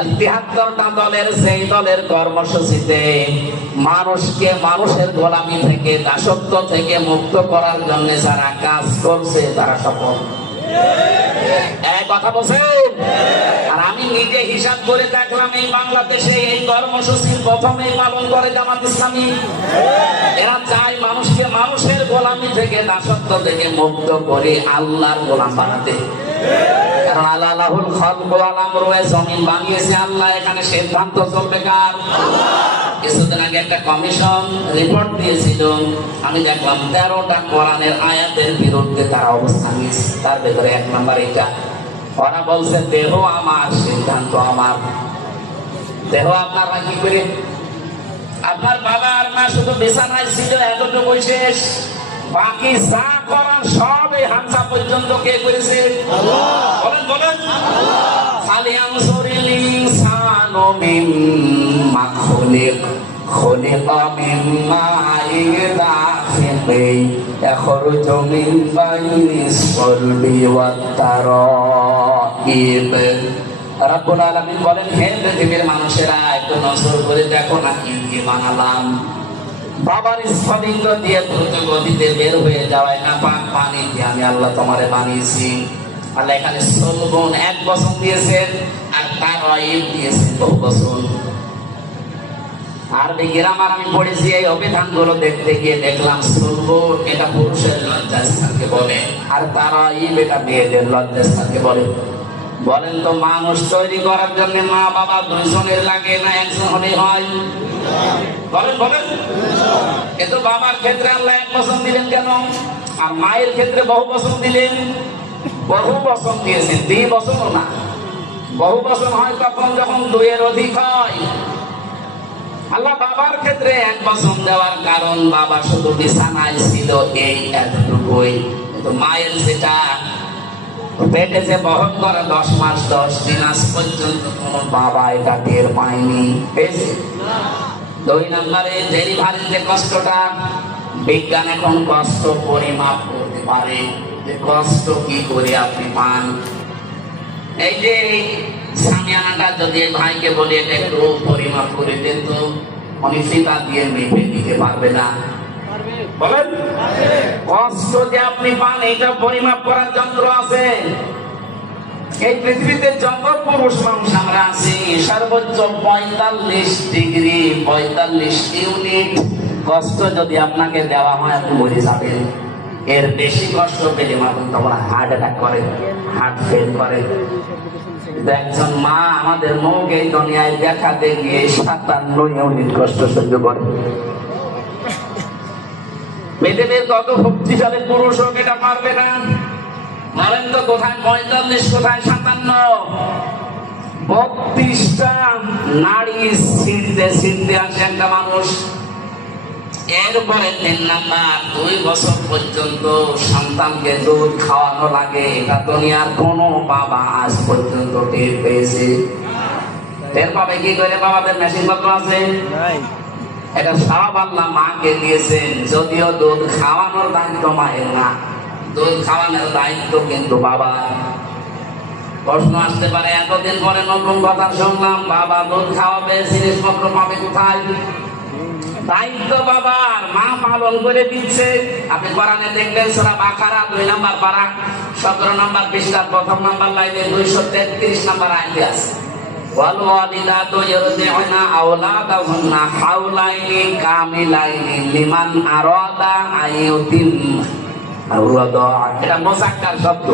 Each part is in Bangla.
৭৩টা দলের সেই দলের কর্মসূচিতে মানুষকে মানুষের গোলামি থেকে, দাসত্ব থেকে মুক্ত করার জন্য যারা কাজ করছে তারা সফল। এক কথা বলছেন। আর আমি নিজে হিসাব করে দেখলাম, এই বাংলাদেশে এই কর্মসূচির প্রথমে পালন করে জামাত ইসলামী। এরা চায় মানুষকে মানুষের গোলামি থেকে, দাসত্ব থেকে মুক্ত করে আল্লাহর গোলাম বানাতে। কারণ আল্লাহুল খালকু ওয়াল আমরু, জমিন বানিয়েছে আল্লাহ, এখানে সিদ্ধান্ত চলবে কার? কিছুদিন আগে একটা কমিশন রিপোর্ট দিয়েছিল, আমি দেখলাম 13টা কোরআনের আয়াতের বিরুদ্ধে তারা অবস্থান নিয়েছে। তার ভেতরে 1 নম্বর এটা, ওরা বলছে দেহ আমার, সিদ্ধান্ত আমার। দেহ আপনারা কি করে? আপনার বাবা আর মা শুধু বিছানায় ছিল, এতটুকু শেষ। বাকি যা করার সব এই হামসা পর্যন্ত কে করেছে? বলেন বলেন। ফালিয়ানজুরিল ইনসানু মিম্মা খুলিকা মিন মাইন দাফিকিন ইয়াখরুজু মিন বাইনিস সালবি ওয়াত তারাইব। রাব্বুল আলামিন বলেন, হে পৃথিবীর মানুষেরা, একটু নজর করে দেখো না কি বানালাম। বাবার স্ফটিক দিয়ে দ্রুত গতিতে বের হয়ে যাওয়ায় না পাক পানি দিয়ে আমি আল্লাহ তোমারে বানিয়েছি। আল্লাহ এখানে সলবন 1 বছর দিয়েছেন, আর তারাইব দিয়েছেন 2 বছর। আরবি গ্রামার আমি পড়েছি, এই অভিধানগুলো দেখতে গিয়ে দেখলাম সলবন এটা পুরুষের লজ্জাস্থানকে বলে, আর তারাইব এটা মেয়েদের লজ্জাস্থানকে বলে। বলেন তো, মানুষ তৈরি করার জন্য মা বাবা 2 জনের লাগে না 1 জন হলেই হয়? বলেন বলেন। কিন্তু বাবার ক্ষেত্রে আল্লাহ 1 বছর দিলেন কেন? আর মায়ের ক্ষেত্রে বহু বছর দিলেন? বহু বছর দিয়েছেন, 2 বছরও না। বহু বছর হয় তখন যখন 2 এর অধিক হয়। আল্লাহ বাবার ক্ষেত্রে 1 বছর দেওয়ার কারণ, বাবা শুধু বিছানায় ছিল এই এতটুকুই। কিন্তু মায়ের যেটা পেটে যে বহন করে 10 মাস 10 দিন, আজ পর্যন্ত কোন বাবা এটা টের পায়নি। 2 নম্বরে ডেলিভারির যে কষ্টটা, বিজ্ঞান এখন কষ্ট পরিমাপ করতে পারে, যে কষ্ট কি করে আপনি পান। এই যে সামিয়ানাটা যদি ভাইকে বলি এটা একটু পরিমাপ করে দেন তো, উনি ফিতা দিয়ে মেপে দিতে পারবে না। বলেন, কষ্ট যে আপনি পান এটা পরিমাপ করার যন্ত্র আছে। এই পৃথিবীতে যত পুরুষ মানুষ আমরা আছি, সর্বোচ্চ 45 ডিগ্রি 45 ইউনিট কষ্ট যদি আপনাকে দেওয়া হয়, আপনি মরে যাবেন। এর বেশি কষ্ট পেলে মানুষ তখন হার্ট অ্যাটাক করে, হার্ট ফেল করে। একজন মা আমাদের মুখ এই দুনিয়ায় দেখাতে গিয়ে 57 ইউনিট কষ্ট সহ্য করে। পৃথিবীর কত শক্তিশালী পুরুষ হোক এটা পারবে না। বলেন তো, কোথায় 45, কোথায় 57? 32টা নাড়ি ছিঁড়তে আসে একটা মানুষ। এরপরে 3 নাম্বার, 2 বছর পর্যন্ত সন্তানকে দুধ খাওয়ানো লাগে। এটা দুনিয়ার কোনো বাবা আজ পর্যন্ত টের পেয়েছে? টের পাবে কি করে? বাবাদের মেশিন পত্র আছে? এটা সব আল্লাহ মাকে দিয়েছেন। যদিও দুধ খাওয়ানোর দায়িত্ব মায়ের না, দুধ খাওয়ানোর দায়িত্ব কিন্তু বাবা। প্রশ্ন আসতে পারে, এতদিন পরে নতুন কথা শুনলাম, বাবা দুধ খাওয়াবে, জিনিসপত্র পাবে কোথায়? দায়িত্ব বাবার, মা পালন করে দিচ্ছে। আপনি কোরআনে দেখবেন সূরা বাকারা 2 নম্বর পারা 17 নম্বর পৃষ্ঠার 1 নম্বর লাইনে 233 নম্বর আয়াতে আছে, ওয়াল ওয়ালিদাতু ইরদি'না আওলাদাহুন্না হাওলাইনি কামিলাইনি লিমান আরাদা আইয়ুতিম আওলাদা। এটা মুযাক্কার শব্দ।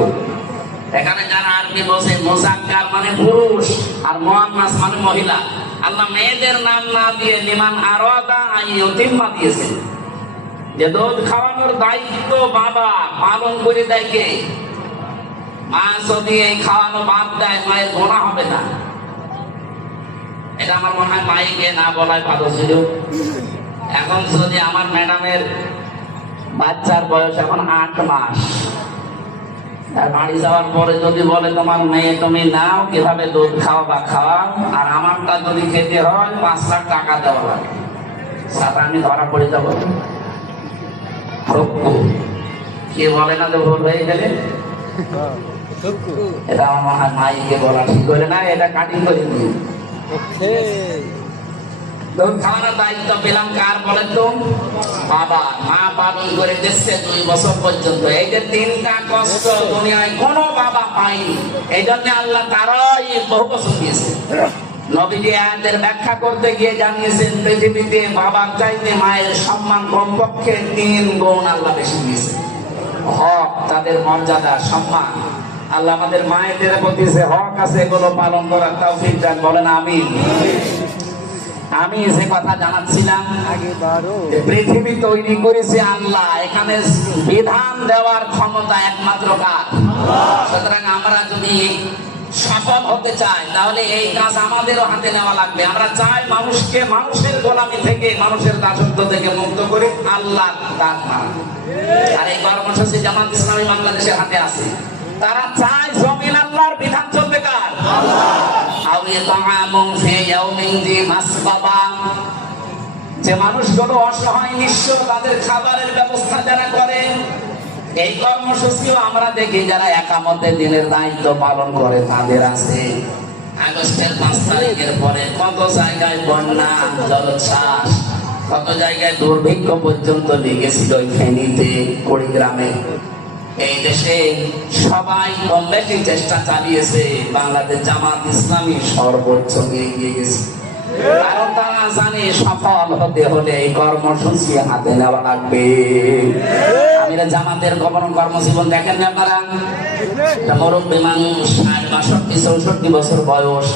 এখানে যারা আরবি বলছে, মুযাক্কার মানে পুরুষ আর মুআন্নাস মানে মহিলা। আল্লাহ মেয়েদের নাম না দিয়ে লিমান আরাদা আইয়ুতিম্মা দিয়েছেন। যে দুধ খাওয়ানোর দায়িত্ব বাবা, পালন করে দেয় কে? মা যদি এই খাওয়ানো বাদ দেয়, মায়ের গুনাহ হবে না। এটা আমার মনে হয় মাইকে না বলাই ভালো ছিল। এখন যদি আমার ম্যাডামের বাচ্চার বয়স এখন 8 মাস, বাড়ি যাওয়ার পরে যদি বলে তোমার মেয়ে তুমি নাও, কিভাবে দুধ খাওয়াবা খাওয়াও, আর আমারটা যদি খেতে হয় 5 লাখ টাকা দেওয়া লাগে, সাথে আমি ধরা পড়ে যাবো। কি বলে না যে ভুল হয়ে গেলে? এটা আমার মনে হয় মাইকে বলা ঠিক করে না, এটা কাটিং করে দিই। খাওয়ানোর দায়িত্ব পেলাম কার বলেন তো? বাবা। মা পালন করে দিচ্ছে 2 বছর পর্যন্ত। এই যে 3টা কষ্ট দুনিয়ায় কোনো বাবা পায়নি, এই জন্য আল্লাহ তারাই বহু বছর দিয়েছে। নবীজি আয়াতের ব্যাখ্যা করতে গিয়ে জানিয়েছেন, পৃথিবীতে বাবার চাইতে মায়ের সম্মান কমপক্ষে 3 গুণ আল্লাহ বেশি দিয়েছে। হক, তাদের মর্যাদা, সম্মান। আল্লাহ আমাদের মায়েদের প্রতি যে হক আছে এগুলো পালন করার তৌফিক দান, বলেন আমিন। আমি যে কথা জানাচ্ছিলাম, পৃথিবী তৈরি করেছে আল্লাহ, এখানে বিধান দেওয়ার ক্ষমতা একমাত্র কার? সুতরাং আমরা যদি সফল হতে চাই তাহলে এই কাজ আমাদেরও হাতে নেওয়া লাগবে। আমরা চাই মানুষকে মানুষের গোলামি থেকে, মানুষের দাসত্ব থেকে মুক্ত করে আল্লাহ কাজ মানা। আর এই কর্মসূচি জামাত ইসলামী বাংলাদেশের হাতে আছে। তারা চায় জমিন আল্লাহর বিধান চলবে কার? যে মানুষগুলো অসহায় নিঃস্ব, তাদের খাবারের ব্যবস্থা যারা করে, এই কর্মসূচিও আমরা দেখি যারা একামতে দিনের দায়িত্ব পালন করে তাদের আছে। আগস্টের 5 তারিখের পরে কত জায়গায় বন্যা, জলোচ্ছ্বাস, কত জায়গায় দুর্ভিক্ষ পর্যন্ত লেগেছিল ফেনীতে, কুড়িগ্রামে। এই দেশে সবাই কম বেশি চেষ্টা চালিয়েছে, বাংলাদেশ জামাত ইসলামী সর্বোচ্চ এগিয়ে গেছে। কারণ তারা জানে সফল হতে হলে এই কর্মসূচি হাতে নেওয়া লাগবে। আমিরা জামাতের কর্মজীবন দেখেন না আপনারা? মুরব্বী মানুষ, 60, 62, 64 বছর বয়স,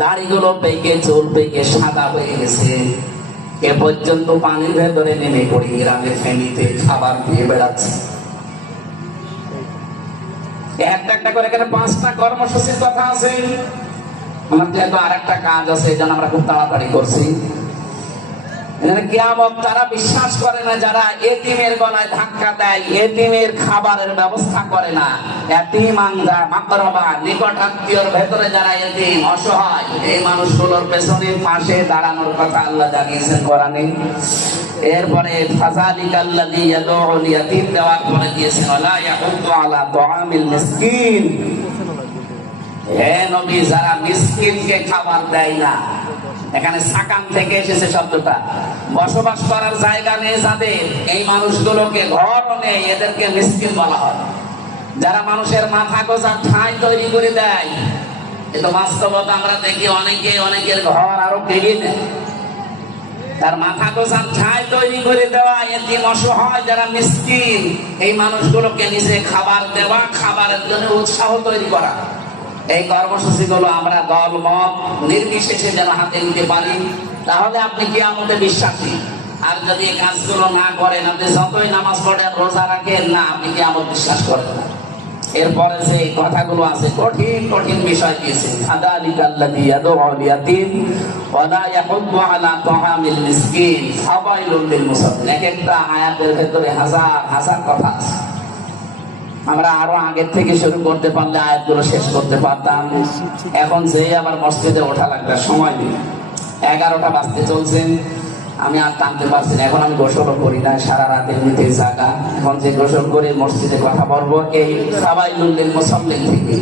দাড়িগুলো পেকে, চুল পেকে সাদা হয়ে গেছে। এ পর্যন্ত পানির ভেতরে নেমে পড়ি গ্রামে ফেনীতে খাবার দিয়ে বেড়াচ্ছে। একটা করে এখানে 5টা কর্মসূচির কথা আছে। আমার যেহেতু আরেকটা কাজ আছে, এই জন্য আমরা খুব তাড়াতাড়ি করছি। কিয়ামত তারা বিশ্বাস করে না যারা এতিমের গলায় ধাক্কা দেয়, এতিমের খাবারের ব্যবস্থা করে না। এতিম, আনজা, মাকরাবা, নিকট আত্মীয়র ভেতরে যারা এতিম, অসহায়, এই মানুষগুলোর পেছনে পাশে দাঁড়ানোর কথা আল্লাহ জানিয়েছেন কোরআনে। এরপরে ফাযালিকাল্লাযী ইয়াদউল ইয়াতীম দেওয়ার পরে দিয়েছেন ওয়ালা ইয়াহুদ্দু আলা তুআমিল মিসকিন। হে নবী, যারা মিসকিনকে খাবার দেয় না, এখানে সাকান থেকে এসেছে শব্দটা। বসবাস করার জায়গা নেই যাদের, এই মানুষগুলোকে ঘর নেই, এদেরকে মিসকিন বলা হয়। যারা মানুষের মাথা গোঁজার ঠাঁই তৈরি করে দেয়, কিন্তু বাস্তবতা আমরা দেখি অনেকের ঘর আরো কেড়ে নেয়। তার মাথা গোঁজার ঠাঁই তৈরি করে দেওয়া, এতিম, অসহায় যারা মিসকিন, এই মানুষগুলোকে নিজে খাবার দেওয়া, খাবারের জন্য উৎসাহ তৈরি করা। এই কর্মসূচিগুলো আমরা দল মত নির্বিশেষে যেন হাতে নিতে পারি, তাহলে আপনি কিয়ামতে বিশ্বাসী। আর যদি এই কাজগুলো না করেন, আপনি যতই নামাজ পড়েন, রোজা রাখেন না, আপনি কিয়ামত বিশ্বাস করেন না। এরপরে যে কথাগুলো আছে, কঠিন কঠিন বিষয় দিয়েছে। ফাযালিকাল্লাযী ইয়াদউল ইয়াতীম ওয়া লা ইয়াহুদ্দু আলা তুআমিল মিসকিন ফাওয়াইলুল লিল মুসাল্লিন। একটা আয়াতের ভেতরে হাজার হাজার কথা আছে। আমরা আরো আগের থেকে শুরু করতে পারলে আয়াতগুলো শেষ করতে পারতাম। এখন যে আবার মসজিদে ওঠা লাগবে, সময় নেই। 11টা বাজতে চলছে, আমি আর টানতে পারছি না। এখন আমি গোসলও করি না, সারা রাত এমনিতেই জাগা। এখন যে গোসল করে মসজিদে কথা বলবো, এই ফাওয়াইলুল লিল মুসাল্লিন থেকে,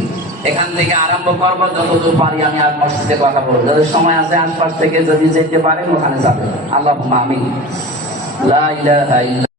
এখান থেকে আরম্ভ করবো। যতদূর পারি আমি আর মসজিদে কথা বলবো। যদি সময় আছে আশপাশ থেকে যদি যেতে পারেন ওখানে যাবেন। আল্লাহুম্মা আমিন। লা ইলাহা ইল্লা